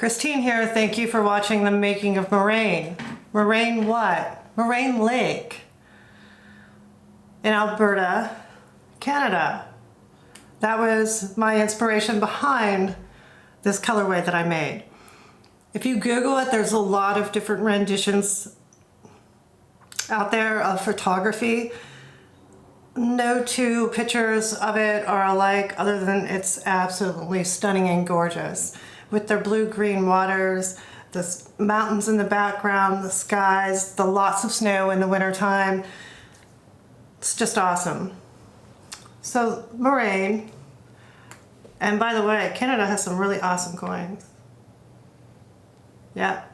Christine here. Thank you for watching the Making of Moraine. Moraine what? Moraine Lake in Alberta, Canada. That was my inspiration behind this colorway that I made. If you Google it, there's a lot of different renditions out there of photography. No two pictures of it are alike other than it's absolutely stunning and gorgeous. With their blue-green waters, the mountains in the background, the skies, the lots of snow in the wintertime. It's just awesome. So, Moraine, and by the way, Canada has some really awesome coins. Yeah.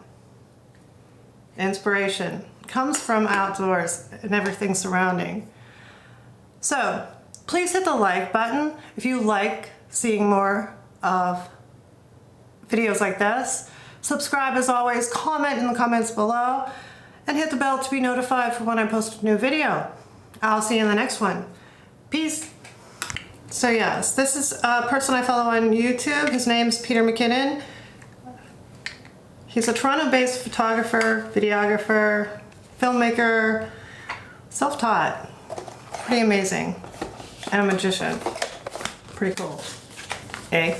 Inspiration comes from outdoors and everything surrounding. So, please hit the like button if you like seeing more of videos like this. Subscribe as always, comment in the comments below, and hit the bell to be notified for when I post a new video. I'll see you in the next one. Peace. So yes, this is a person I follow on YouTube. His name's Peter McKinnon. He's a Toronto-based photographer, videographer, filmmaker, self-taught. Pretty amazing. And a magician. Pretty cool. Bye.